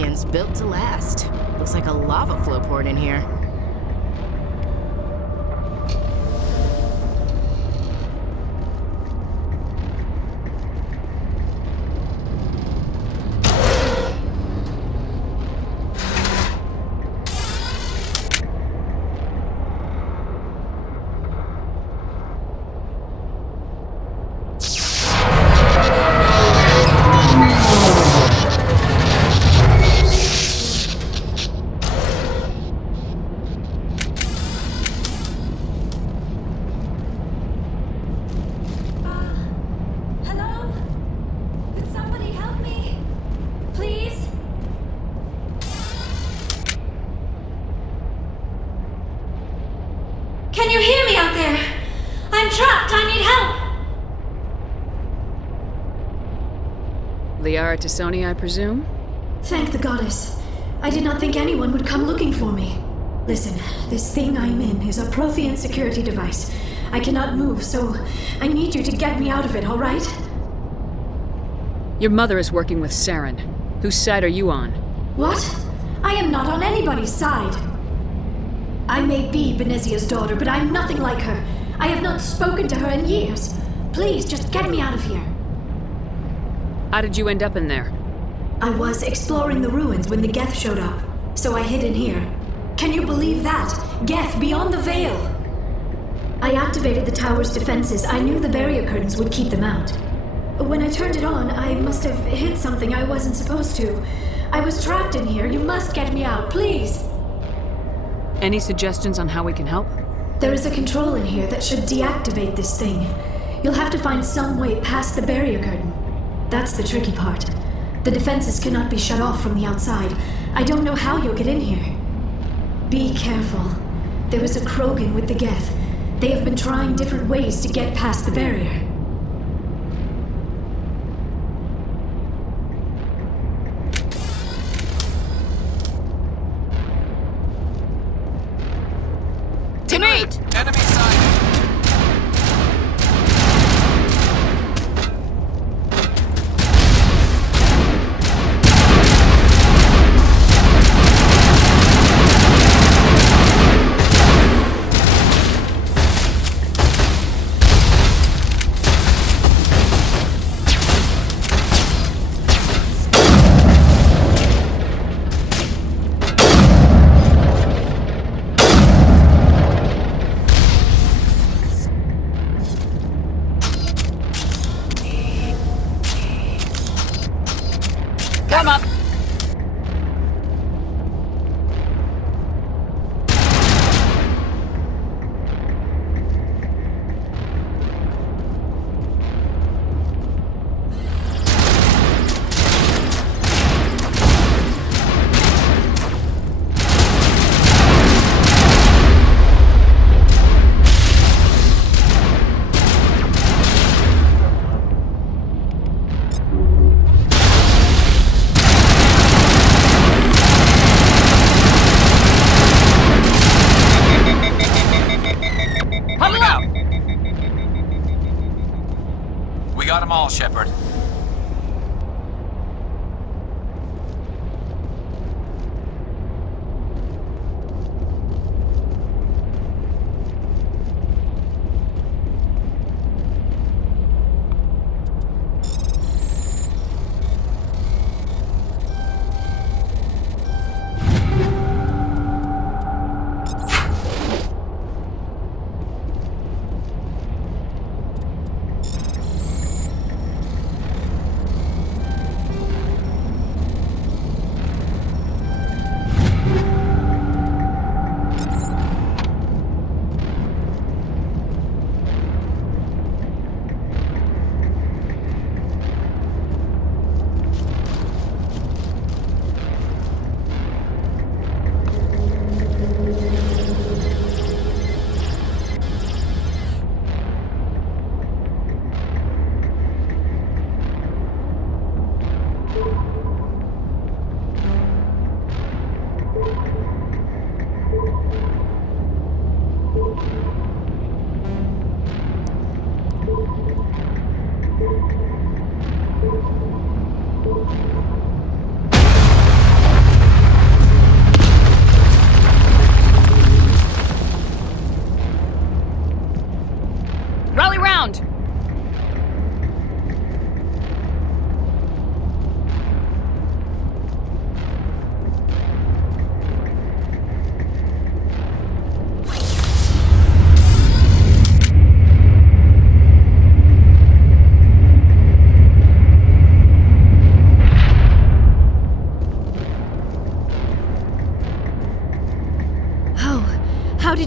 Guardians built to last. Looks like a lava flow port in here. Can you hear me out there? I'm trapped. I need help. Liara Tassoni, I presume? Thank the goddess. I did not think anyone would come looking for me. Listen, this thing I'm in is a Prothean security device. I cannot move, so I need you to get me out of it, all right? Your mother is working with Saren. Whose side are you on? What? I am not on anybody's side. I may be Benezia's daughter, but I'm nothing like her. I have not spoken to her in years. Please, just get me out of here. How did you end up in there? I was exploring the ruins when the Geth showed up, so I hid in here. Can you believe that? Geth beyond the veil! I activated the tower's defenses. I knew the barrier curtains would keep them out. When I turned it on, I must have hit something I wasn't supposed to. I was trapped in here. You must get me out, please! Any suggestions on how we can help? There is a control in here that should deactivate this thing. You'll have to find some way past the barrier curtain. That's the tricky part. The defenses cannot be shut off from the outside. I don't know how you'll get in here. Be careful. There is a Krogan with the Geth. They have been trying different ways to get past the barrier. Enemy sighted! Come up! Got them all, Shepard.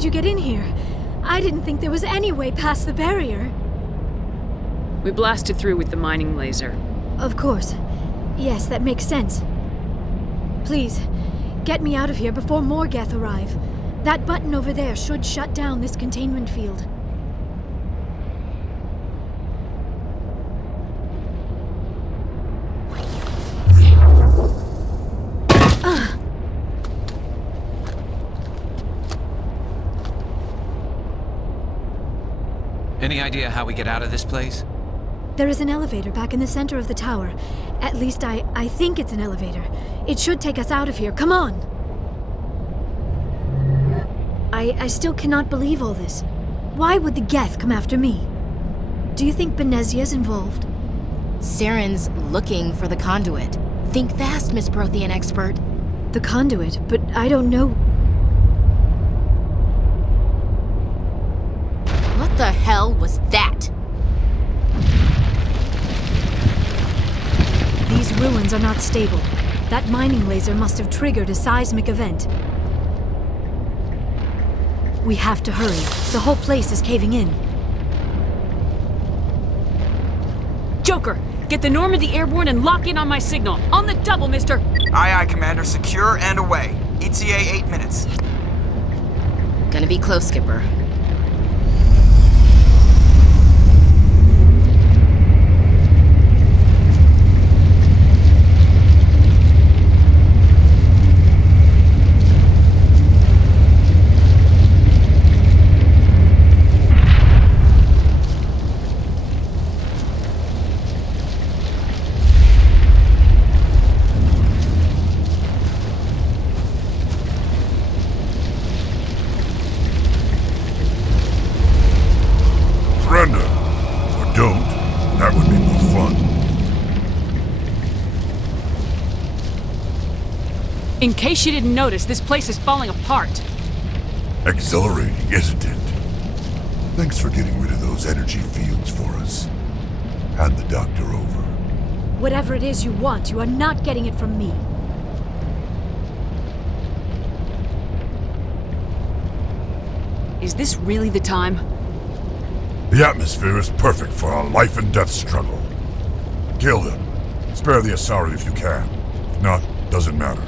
did you get in here? I didn't think there was any way past the barrier. We blasted through with the mining laser. Of course. Yes, that makes sense. Please, get me out of here before more Geth arrive. That button over there should shut down this containment field. Any idea how we get out of this place? There is an elevator back in the center of the tower. At least I think it's an elevator. It should take us out of here. Come on! I still cannot believe all this. Why would the Geth come after me? Do you think Benezia's involved? Saren's looking for the conduit. Think fast, Miss Prothean expert. The conduit? But I don't know. What the hell was that? These ruins are not stable. That mining laser must have triggered a seismic event. We have to hurry. The whole place is caving in. Joker, get the Normandy airborne and lock in on my signal. On the double, mister! Aye, aye, Commander. Secure and away. ETA 8 minutes. Gonna be close, Skipper. In case you didn't notice, this place is falling apart. Exhilarating, isn't it? Thanks for getting rid of those energy fields for us. Hand the doctor over. Whatever it is you want, you are not getting it from me. Is this really the time? The atmosphere is perfect for a life and death struggle. Kill them. Spare the Asari if you can. If not, doesn't matter.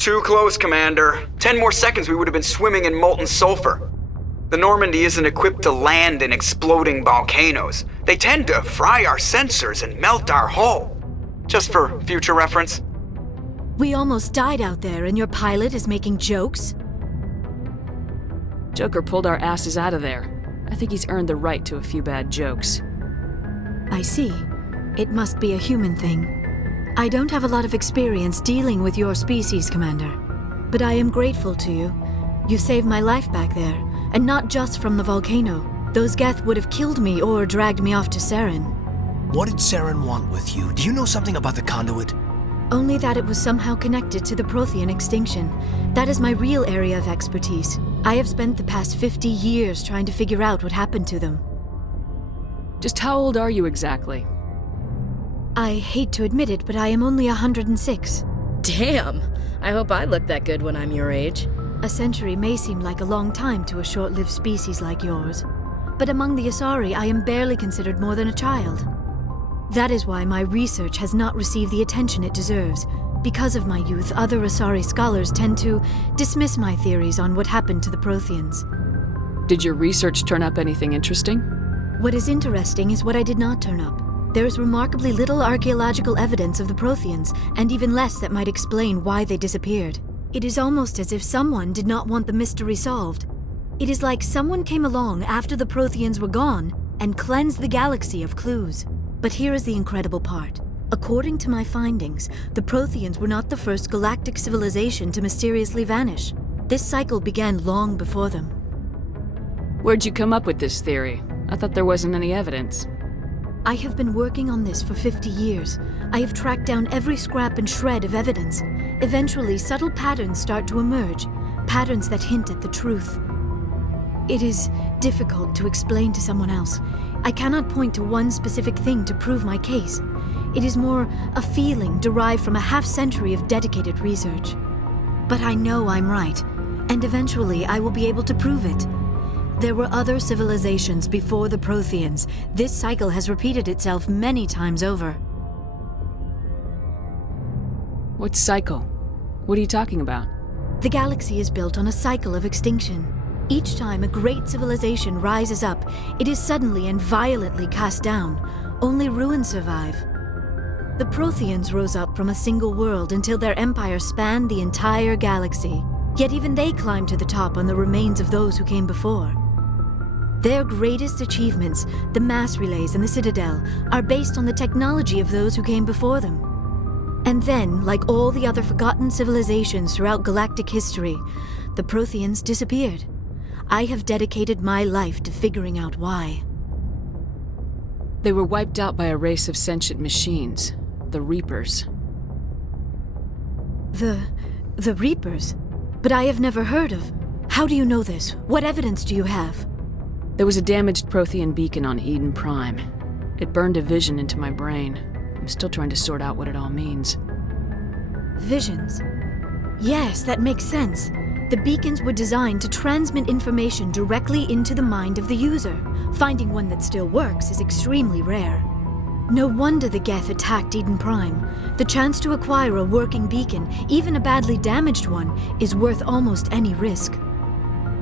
Too close, Commander. 10 more seconds we would have been swimming in molten sulfur. The Normandy isn't equipped to land in exploding volcanoes. They tend to fry our sensors and melt our hull. Just for future reference. We almost died out there and your pilot is making jokes? Joker pulled our asses out of there. I think he's earned the right to a few bad jokes. I see. It must be a human thing. I don't have a lot of experience dealing with your species, Commander. But I am grateful to you. You saved my life back there, and not just from the volcano. Those Geth would have killed me or dragged me off to Saren. What did Saren want with you? Do you know something about the conduit? Only that it was somehow connected to the Prothean extinction. That is my real area of expertise. I have spent the past 50 years trying to figure out what happened to them. Just how old are you exactly? I hate to admit it, but I am only 106. Damn! I hope I look that good when I'm your age. A century may seem like a long time to a short-lived species like yours, but among the Asari, I am barely considered more than a child. That is why my research has not received the attention it deserves. Because of my youth, other Asari scholars tend to dismiss my theories on what happened to the Protheans. Did your research turn up anything interesting? What is interesting is what I did not turn up. There is remarkably little archaeological evidence of the Protheans, and even less that might explain why they disappeared. It is almost as if someone did not want the mystery solved. It is like someone came along after the Protheans were gone and cleansed the galaxy of clues. But here is the incredible part. According to my findings, the Protheans were not the first galactic civilization to mysteriously vanish. This cycle began long before them. Where'd you come up with this theory? I thought there wasn't any evidence. I have been working on this for 50 years. I have tracked down every scrap and shred of evidence. Eventually, subtle patterns start to emerge, patterns that hint at the truth. It is difficult to explain to someone else. I cannot point to one specific thing to prove my case. It is more a feeling derived from a half-century of dedicated research. But I know I'm right, and eventually I will be able to prove it. There were other civilizations before the Protheans. This cycle has repeated itself many times over. What cycle? What are you talking about? The galaxy is built on a cycle of extinction. Each time a great civilization rises up, it is suddenly and violently cast down. Only ruins survive. The Protheans rose up from a single world until their empire spanned the entire galaxy. Yet even they climbed to the top on the remains of those who came before. Their greatest achievements, the mass relays and the Citadel, are based on the technology of those who came before them. And then, like all the other forgotten civilizations throughout galactic history, the Protheans disappeared. I have dedicated my life to figuring out why. They were wiped out by a race of sentient machines, the Reapers. The Reapers? But I have never heard of. How do you know this? What evidence do you have? There was a damaged Prothean beacon on Eden Prime. It burned a vision into my brain. I'm still trying to sort out what it all means. Visions. Yes, that makes sense. The beacons were designed to transmit information directly into the mind of the user. Finding one that still works is extremely rare. No wonder the Geth attacked Eden Prime. The chance to acquire a working beacon, even a badly damaged one, is worth almost any risk.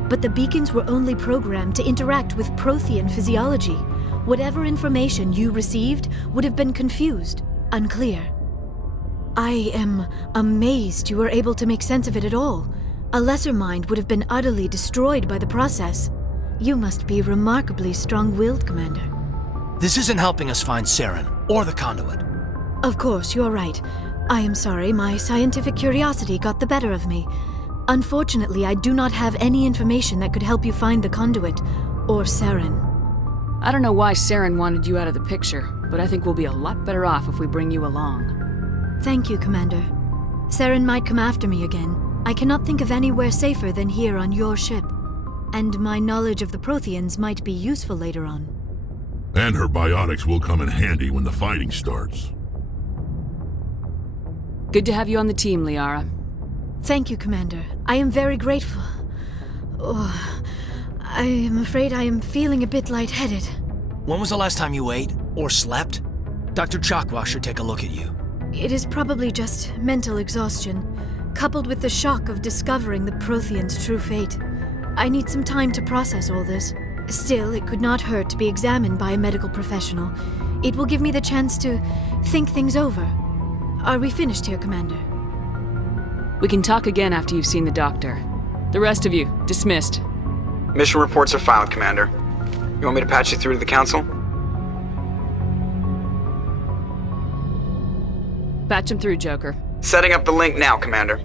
But the beacons were only programmed to interact with Prothean physiology. Whatever information you received would have been confused, unclear. I am amazed you were able to make sense of it at all. A lesser mind would have been utterly destroyed by the process. You must be remarkably strong-willed, Commander. This isn't helping us find Saren, or the conduit. Of course, you're right. I am sorry, my scientific curiosity got the better of me. Unfortunately, I do not have any information that could help you find the conduit, or Saren. I don't know why Saren wanted you out of the picture, but I think we'll be a lot better off if we bring you along. Thank you, Commander. Saren might come after me again. I cannot think of anywhere safer than here on your ship. And my knowledge of the Protheans might be useful later on. And her biotics will come in handy when the fighting starts. Good to have you on the team, Liara. Thank you, Commander. I am very grateful. Oh, I am afraid I am feeling a bit lightheaded. When was the last time you ate, or slept? Dr. Chakwa should take a look at you. It is probably just mental exhaustion. coupled with the shock of discovering the Prothean's true fate. I need some time to process all this. Still, it could not hurt to be examined by a medical professional. It will give me the chance to think things over. Are we finished here, Commander? We can talk again after you've seen the doctor. The rest of you, dismissed. Mission reports are filed, Commander. You want me to patch you through to the Council? Patch him through, Joker. Setting up the link now, Commander.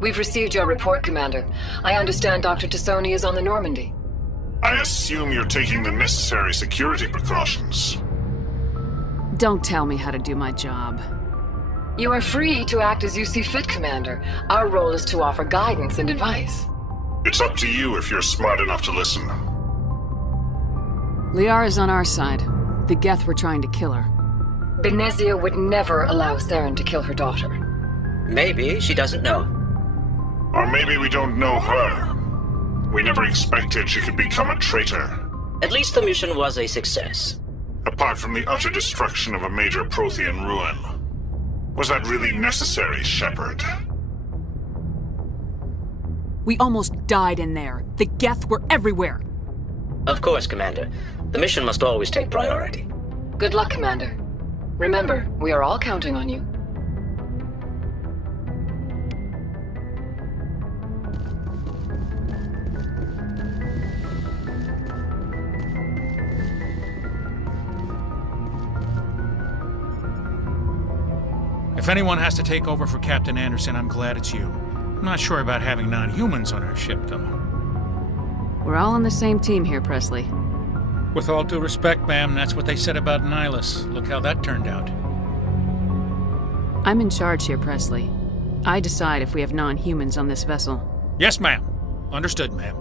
We've received your report, Commander. I understand Dr. Tassoni is on the Normandy. I assume you're taking the necessary security precautions. Don't tell me how to do my job. You are free to act as you see fit, Commander. Our role is to offer guidance and advice. It's up to you if you're smart enough to listen. Liara's on our side. The Geth were trying to kill her. Benezia would never allow Saren to kill her daughter. Maybe she doesn't know. Or maybe we don't know her. We never expected she could become a traitor. At least the mission was a success. Apart from the utter destruction of a major Prothean ruin. Was that really necessary, Shepard? We almost died in there. The Geth were everywhere. Of course, Commander. The mission must always take priority. Good luck, Commander. Remember, we are all counting on you. If anyone has to take over for Captain Anderson, I'm glad it's you. I'm not sure about having non-humans on our ship, though. We're all on the same team here, Presley. With all due respect, ma'am, that's what they said about Nihilus. Look how that turned out. I'm in charge here, Presley. I decide if we have non-humans on this vessel. Yes, ma'am. Understood, ma'am.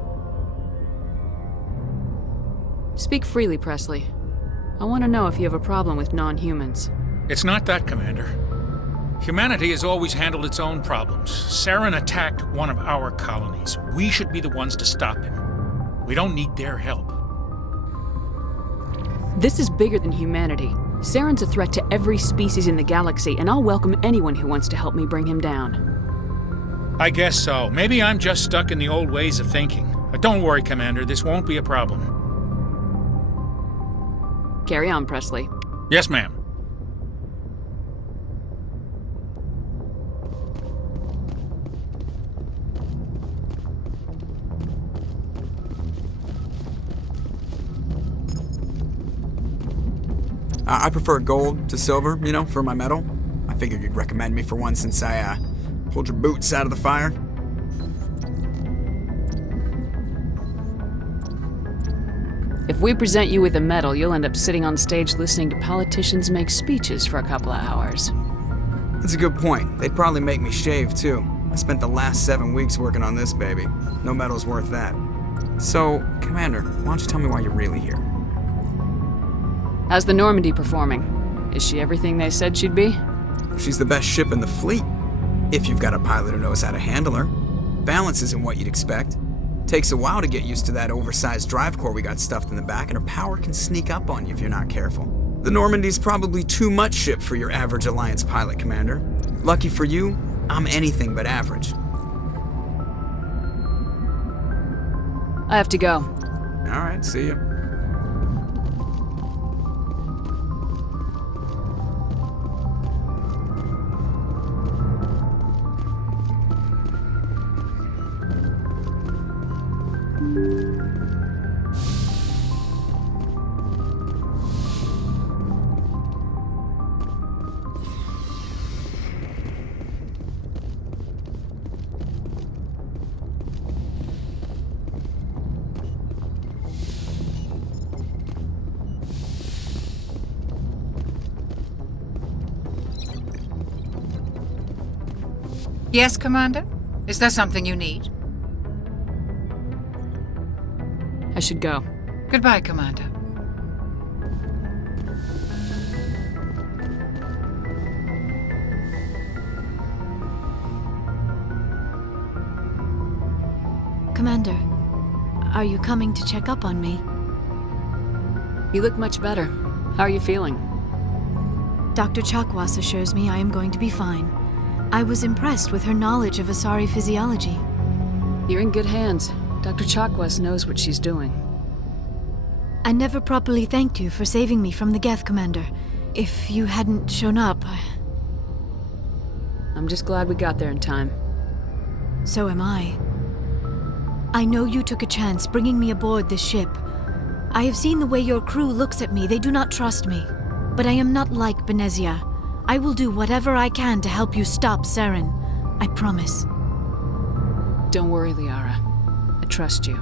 Speak freely, Presley. I want to know if you have a problem with non-humans. It's not that, Commander. Humanity has always handled its own problems. Saren attacked one of our colonies. We should be the ones to stop him. We don't need their help. This is bigger than humanity. Saren's a threat to every species in the galaxy, and I'll welcome anyone who wants to help me bring him down. I guess so. Maybe I'm just stuck in the old ways of thinking. But don't worry, Commander. This won't be a problem. Carry on, Presley. Yes, ma'am. I prefer gold to silver, you know, for my metal. I figured you'd recommend me for one since I, pulled your boots out of the fire. If we present you with a medal, you'll end up sitting on stage listening to politicians make speeches for a couple of hours. That's a good point. They'd probably make me shave, too. I spent the last 7 weeks working on this baby. No medal's worth that. So, Commander, why don't you tell me why you're really here? How's the Normandy performing? Is she everything they said she'd be? She's the best ship in the fleet. If you've got a pilot who knows how to handle her. Balance isn't what you'd expect. Takes a while to get used to that oversized drive core we got stuffed in the back, and her power can sneak up on you if you're not careful. The Normandy's probably too much ship for your average Alliance pilot, Commander. Lucky for you, I'm anything but average. I have to go. All right, see ya. Yes, Commander? Is there something you need? I should go. Goodbye, Commander. Commander, are you coming to check up on me? You look much better. How are you feeling? Dr. Chakwas assures me I am going to be fine. I was impressed with her knowledge of Asari physiology. You're in good hands. Dr. Chakwas knows what she's doing. I never properly thanked you for saving me from the Geth, Commander. If you hadn't shown up, I'm just glad we got there in time. So am I. I know you took a chance bringing me aboard this ship. I have seen the way your crew looks at me. They do not trust me. But I am not like Benezia. I will do whatever I can to help you stop Saren. I promise. Don't worry, Liara. I trust you.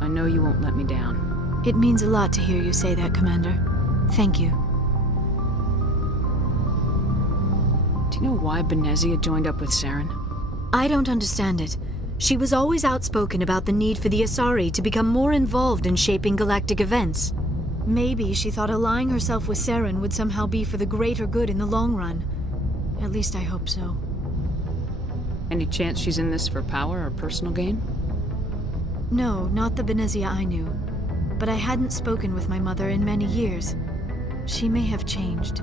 I know you won't let me down. It means a lot to hear you say that, Commander. Thank you. Do you know why Benezia joined up with Saren? I don't understand it. She was always outspoken about the need for the Asari to become more involved in shaping galactic events. Maybe she thought allying herself with Saren would somehow be for the greater good in the long run. At least I hope so. Any chance she's in this for power or personal gain? No, not the Benezia I knew. But I hadn't spoken with my mother in many years. She may have changed.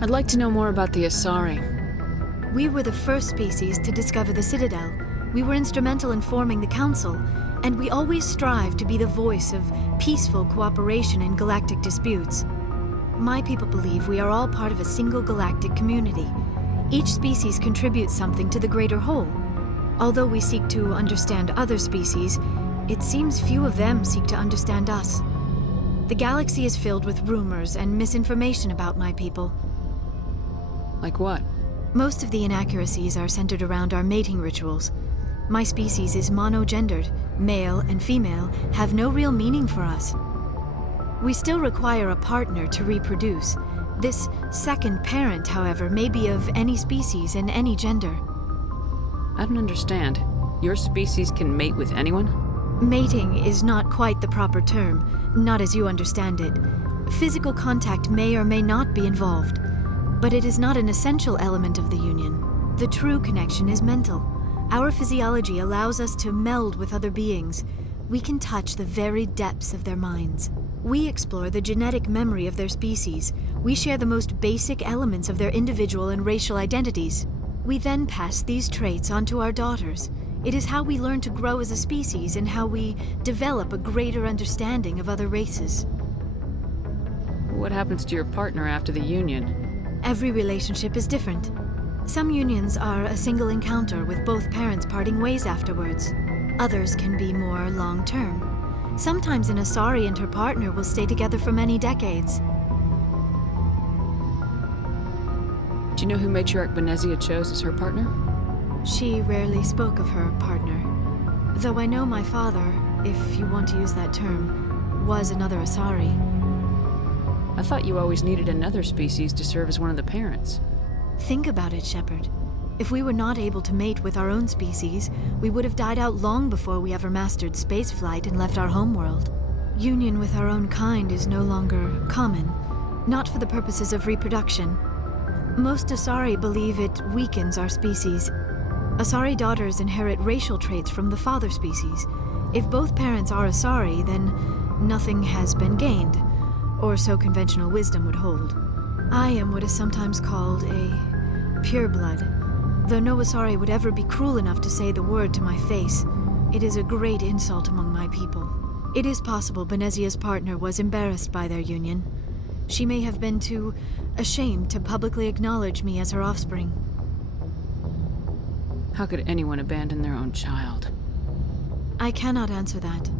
I'd like to know more about the Asari. We were the first species to discover the Citadel. We were instrumental in forming the Council, and we always strive to be the voice of peaceful cooperation in galactic disputes. My people believe we are all part of a single galactic community. Each species contributes something to the greater whole. Although we seek to understand other species, it seems few of them seek to understand us. The galaxy is filled with rumors and misinformation about my people. Like what? Most of the inaccuracies are centered around our mating rituals. My species is monogendered. Male and female have no real meaning for us. We still require a partner to reproduce. This second parent, however, may be of any species and any gender. I don't understand. Your species can mate with anyone? Mating is not quite the proper term, not as you understand it. Physical contact may or may not be involved, but it is not an essential element of the union. The true connection is mental. Our physiology allows us to meld with other beings. We can touch the very depths of their minds. We explore the genetic memory of their species. We share the most basic elements of their individual and racial identities. We then pass these traits on to our daughters. It is how we learn to grow as a species and how we develop a greater understanding of other races. What happens to your partner after the union? Every relationship is different. Some unions are a single encounter with both parents parting ways afterwards. Others can be more long-term. Sometimes an Asari and her partner will stay together for many decades. Do you know who Matriarch Benezia chose as her partner? She rarely spoke of her partner. Though I know my father, if you want to use that term, was another Asari. I thought you always needed another species to serve as one of the parents. Think about it, Shepard. If we were not able to mate with our own species, we would have died out long before we ever mastered spaceflight and left our homeworld. Union with our own kind is no longer common, not for the purposes of reproduction. Most Asari believe it weakens our species. Asari daughters inherit racial traits from the father species. If both parents are Asari, then nothing has been gained, or so conventional wisdom would hold. I am what is sometimes called a pureblood. Though no Asari would ever be cruel enough to say the word to my face, it is a great insult among my people. It is possible Benezia's partner was embarrassed by their union. She may have been too ashamed to publicly acknowledge me as her offspring. How could anyone abandon their own child? I cannot answer that.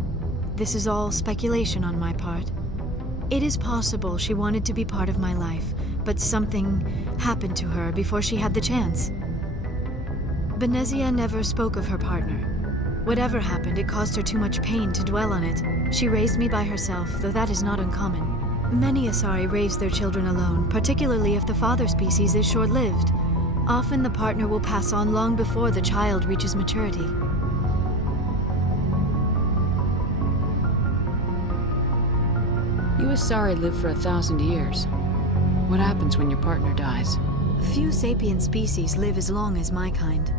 This is all speculation on my part. It is possible she wanted to be part of my life, but something happened to her before she had the chance. Benezia never spoke of her partner. Whatever happened, it caused her too much pain to dwell on it. She raised me by herself, though that is not uncommon. Many Asari raise their children alone, particularly if the father species is short-lived. Often the partner will pass on long before the child reaches maturity. You Asari live for 1,000 years. What happens when your partner dies? Few sapient species live as long as my kind.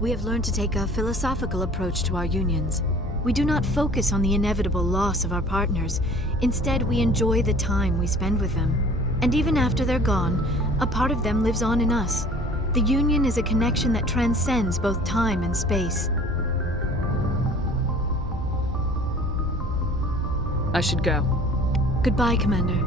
We have learned to take a philosophical approach to our unions. We do not focus on the inevitable loss of our partners. Instead, we enjoy the time we spend with them. And even after they're gone, a part of them lives on in us. The union is a connection that transcends both time and space. I should go. Goodbye, Commander.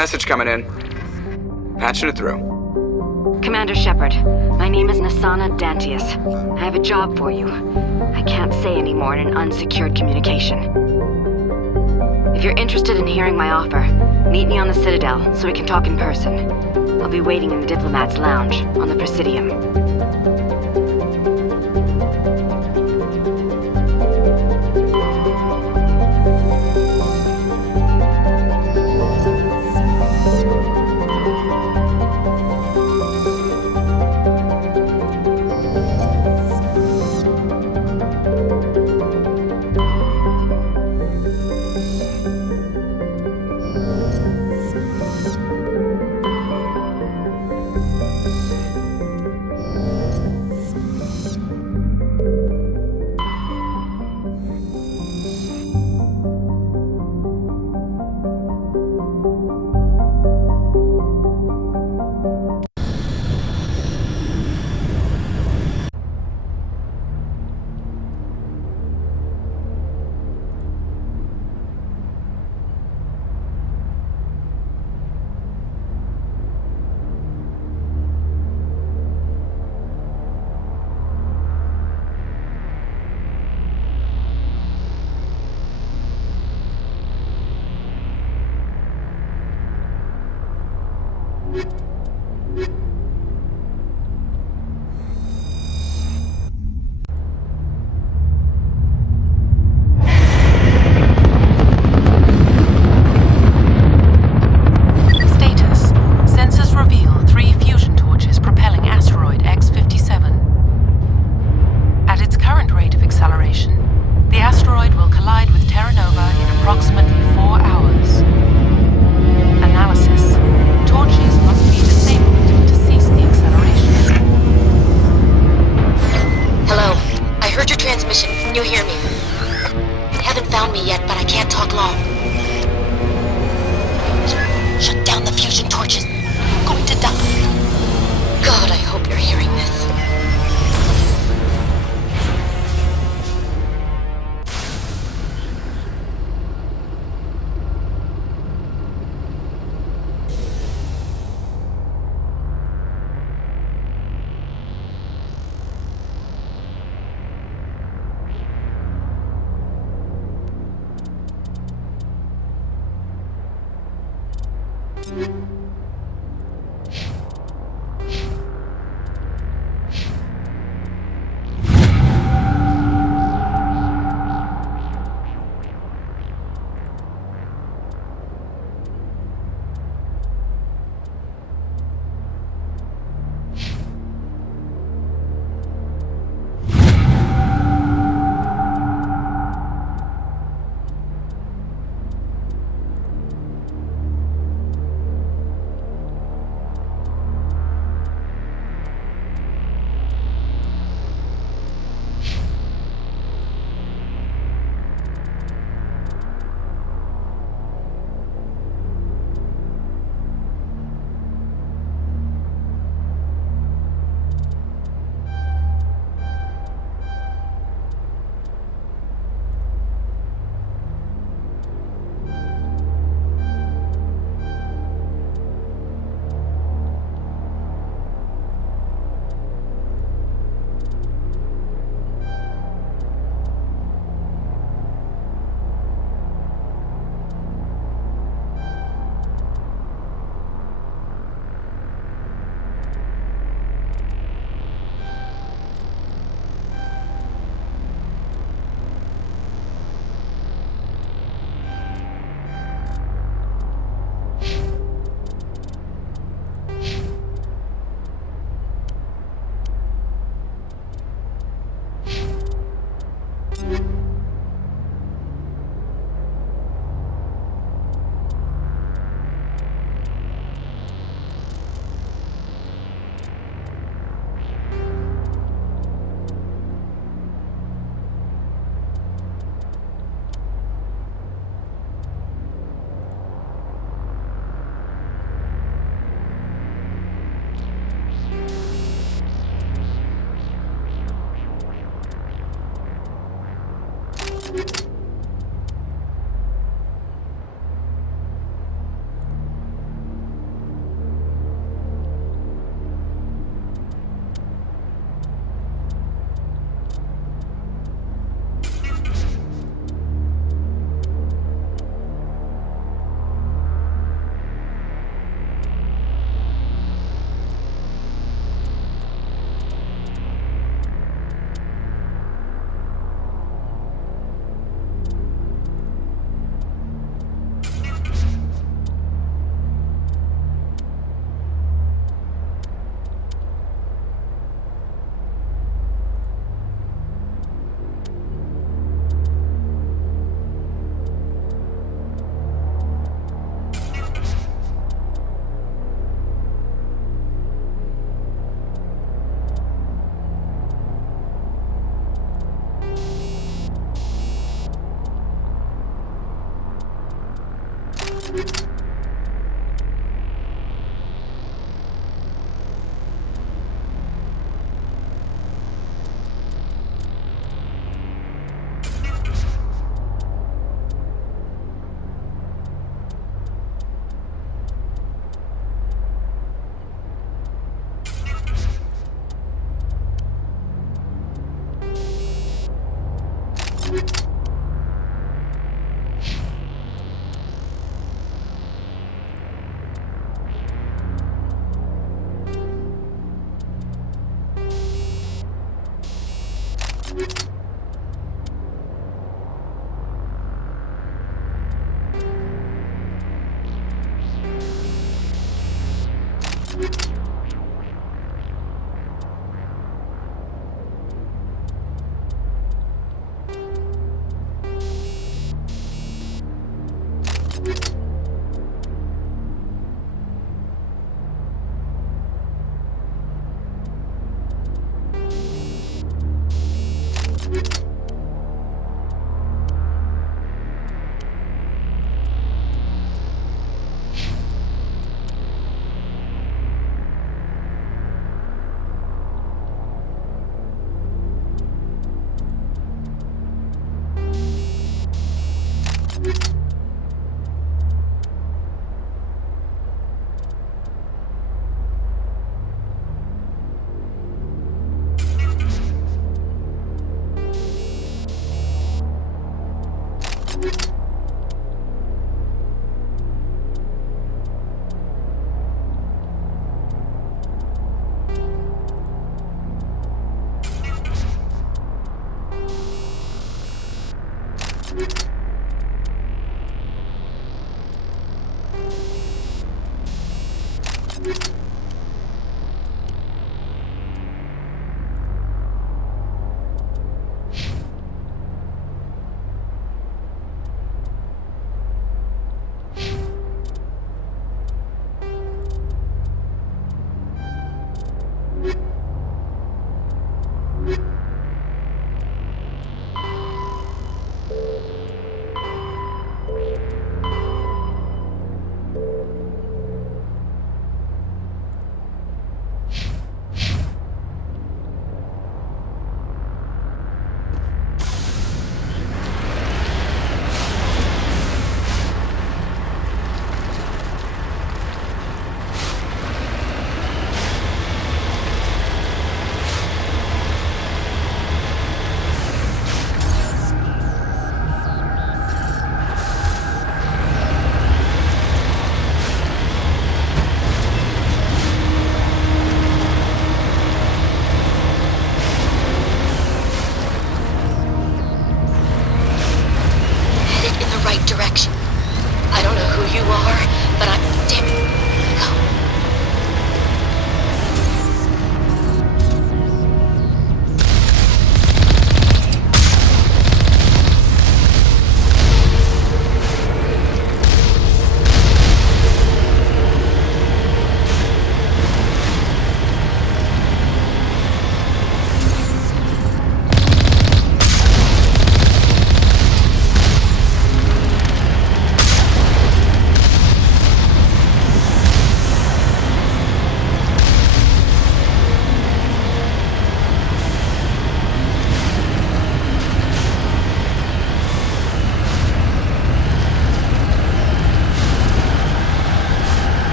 Message coming in. Patching it through. Commander Shepard, my name is Nasana Dantius. I have a job for you. I can't say any more in an unsecured communication. If you're interested in hearing my offer, meet me on the Citadel so we can talk in person. I'll be waiting in the Diplomat's Lounge on the Presidium.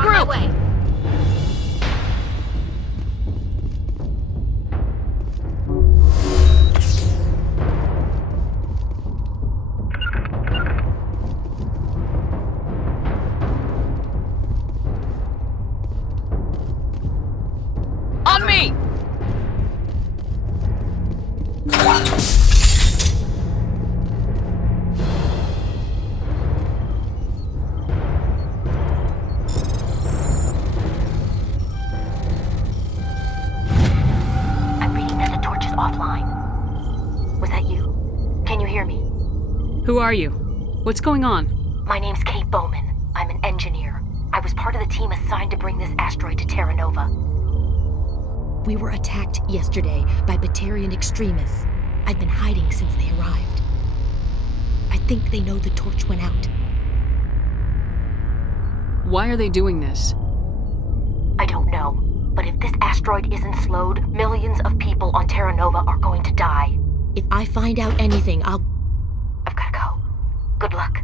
Regroup! Way. On me! I'm reading that the torch is offline. Was that you? Can you hear me? Who are you? What's going on? My name's Kate Bowman. I'm an engineer. I was part of the team assigned to bring this asteroid to Terra Nova. We were attacked yesterday by Batarian extremists. I've been hiding since they arrived. I think they know the torch went out. Why are they doing this? I don't know, but if this asteroid isn't slowed, millions of people on Terra Nova are going to die. If I find out anything, I've gotta go. Good luck.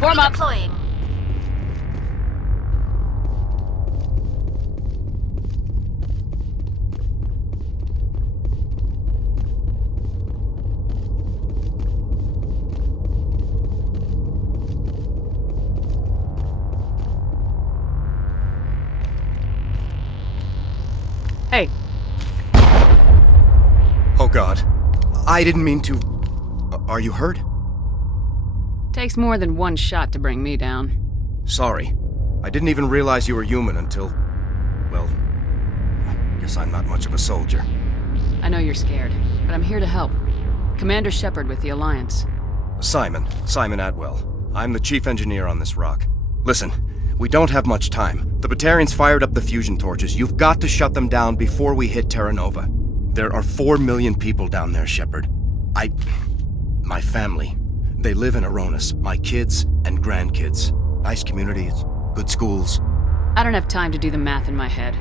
Form up! Deploying. Hey. Oh God. I didn't mean to... Are you hurt? Takes more than one shot to bring me down. Sorry. I didn't even realize you were human until... Well, guess I'm not much of a soldier. I know you're scared, but I'm here to help. Commander Shepard with the Alliance. Simon Atwell. I'm the chief engineer on this rock. Listen, we don't have much time. The Batarians fired up the fusion torches. You've got to shut them down before we hit Terra Nova. There are 4 million people down there, Shepard. My family. They live in Aronis. My kids and grandkids. Nice communities, good schools. I don't have time to do the math in my head.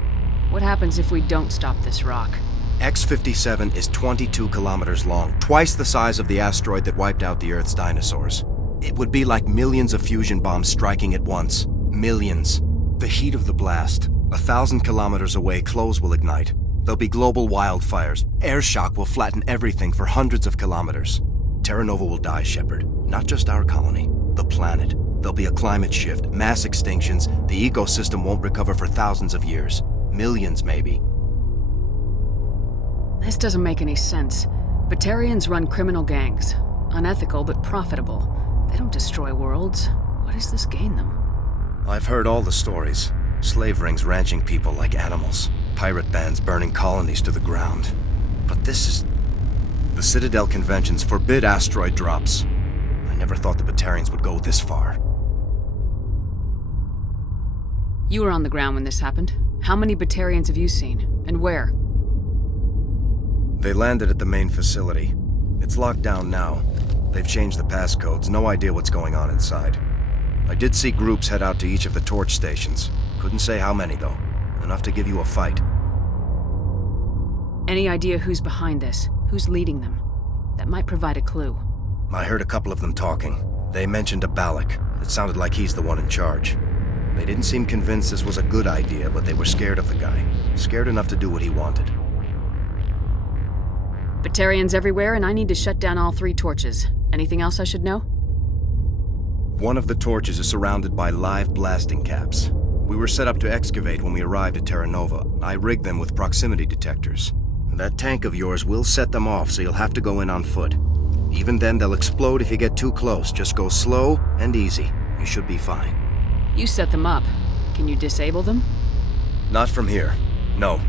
What happens if we don't stop this rock? X-57 is 22 kilometers long, twice the size of the asteroid that wiped out the Earth's dinosaurs. It would be like millions of fusion bombs striking at once. Millions. The heat of the blast. 1,000 kilometers away, clothes will ignite. There'll be global wildfires. Air shock will flatten everything for hundreds of kilometers. Terra Nova will die, Shepard. Not just our colony, the planet. There'll be a climate shift, mass extinctions. The ecosystem won't recover for thousands of years. Millions, maybe. This doesn't make any sense. Batarians run criminal gangs. Unethical, but profitable. They don't destroy worlds. What does this gain them? I've heard all the stories. Slave rings ranching people like animals. Pirate bands burning colonies to the ground. But this is... The Citadel Conventions forbid asteroid drops. I never thought the Batarians would go this far. You were on the ground when this happened. How many Batarians have you seen? And where? They landed at the main facility. It's locked down now. They've changed the passcodes. No idea what's going on inside. I did see groups head out to each of the torch stations. Couldn't say how many, though. Enough to give you a fight. Any idea who's behind this? Who's leading them? That might provide a clue. I heard a couple of them talking. They mentioned a Balak. It sounded like he's the one in charge. They didn't seem convinced this was a good idea, but they were scared of the guy. Scared enough to do what he wanted. Batarians everywhere, and I need to shut down all 3 torches. Anything else I should know? One of the torches is surrounded by live blasting caps. We were set up to excavate when we arrived at Terra Nova. I rigged them with proximity detectors. That tank of yours will set them off, so you'll have to go in on foot. Even then, they'll explode if you get too close. Just go slow and easy. You should be fine. You set them up. Can you disable them? Not from here. No.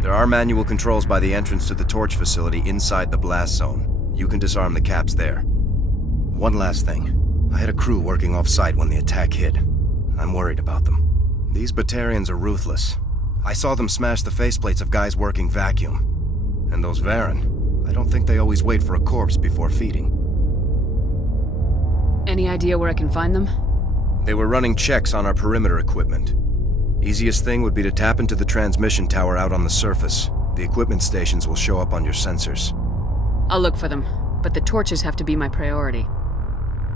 There are manual controls by the entrance to the torch facility inside the blast zone. You can disarm the caps there. One last thing. I had a crew working off-site when the attack hit. I'm worried about them. These Batarians are ruthless. I saw them smash the faceplates of guys working vacuum. And those Varen, I don't think they always wait for a corpse before feeding. Any idea where I can find them? They were running checks on our perimeter equipment. Easiest thing would be to tap into the transmission tower out on the surface. The equipment stations will show up on your sensors. I'll look for them, but the torches have to be my priority.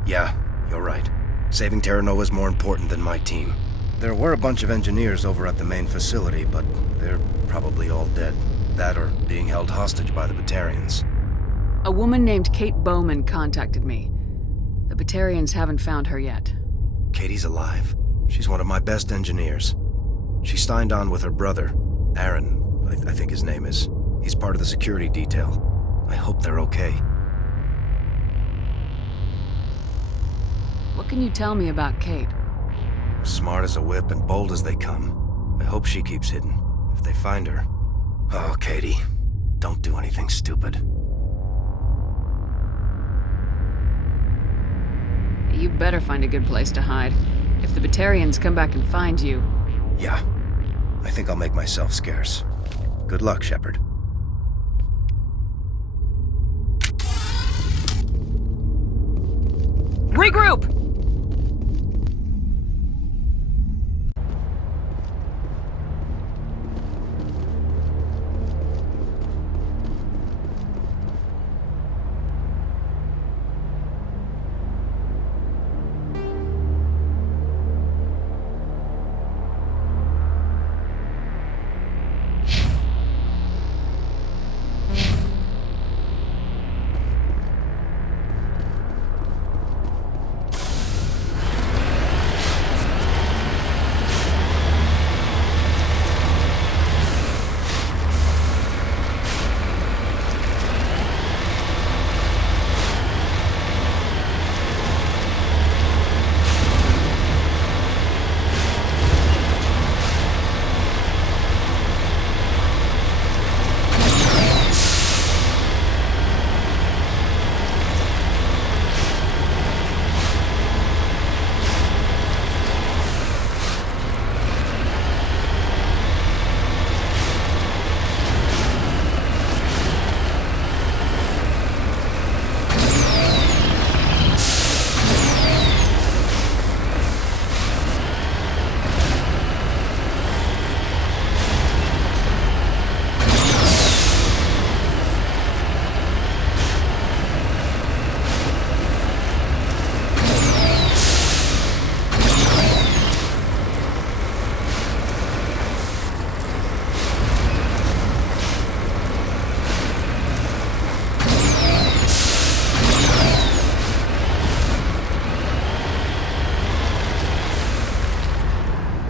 Yeah, you're right. Saving Terra Nova is more important than my team. There were a bunch of engineers over at the main facility, but they're probably all dead. That or being held hostage by the Batarians. A woman named Kate Bowman contacted me. The Batarians haven't found her yet. Katie's alive. She's one of my best engineers. She signed on with her brother, Aaron, I think his name is. He's part of the security detail. I hope they're okay. What can you tell me about Kate? Smart as a whip and bold as they come. I hope she keeps hidden. If they find her... Oh, Katie. Don't do anything stupid. You better find a good place to hide. If the Batarians come back and find you... Yeah. I think I'll make myself scarce. Good luck, Shepard. Regroup!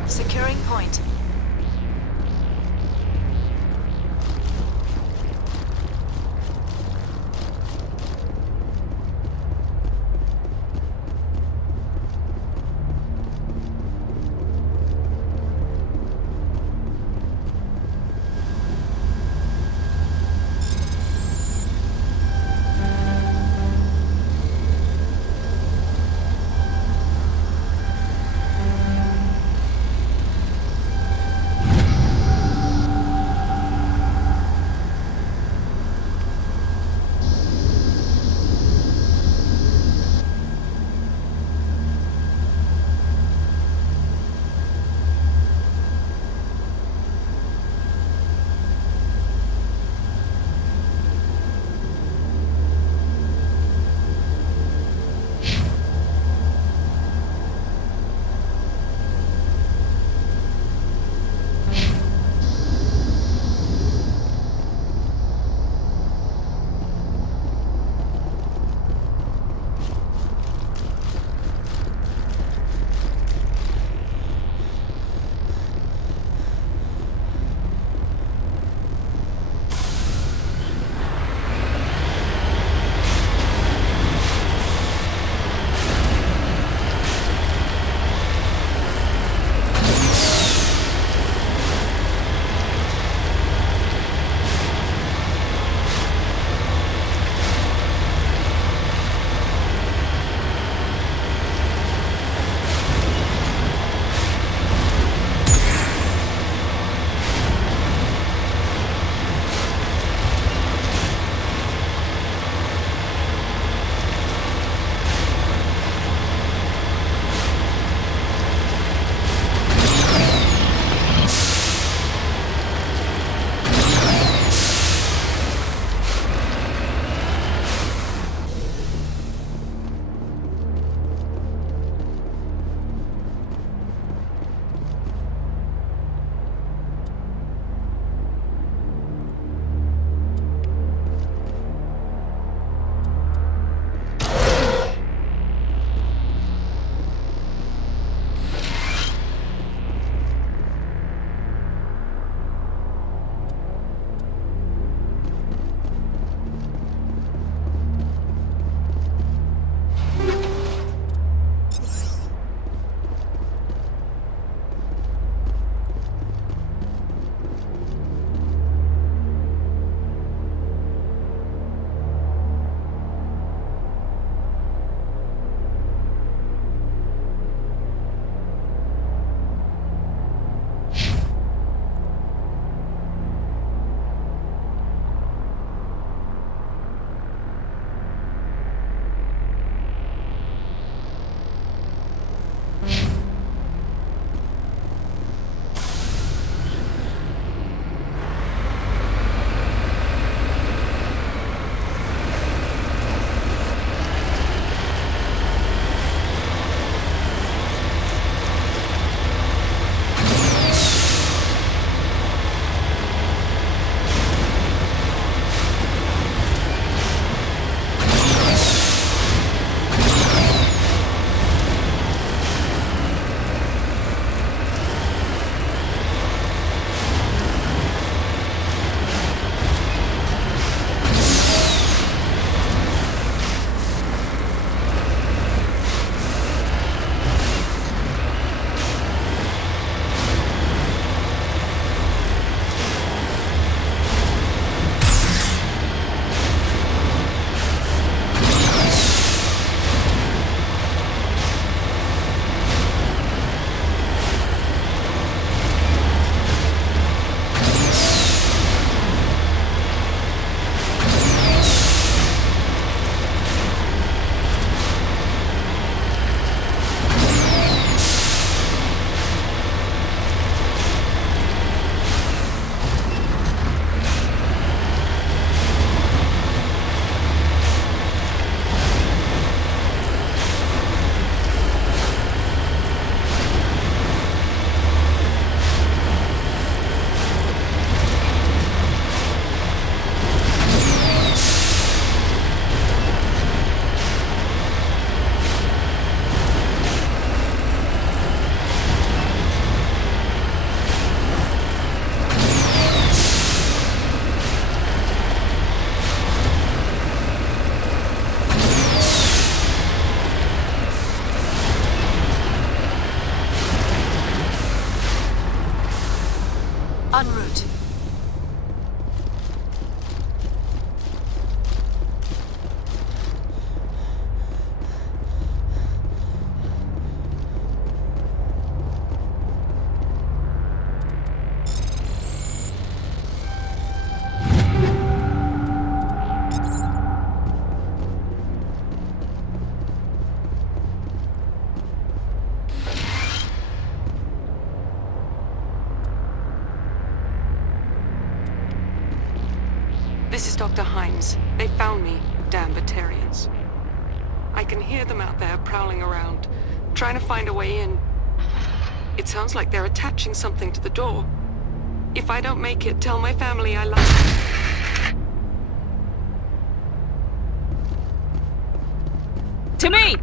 Securing point. Dr. Hines. They found me, damn Batarians. I can hear them out there prowling around, trying to find a way in. It sounds like they're attaching something to the door. If I don't make it, tell my family I love them. To me!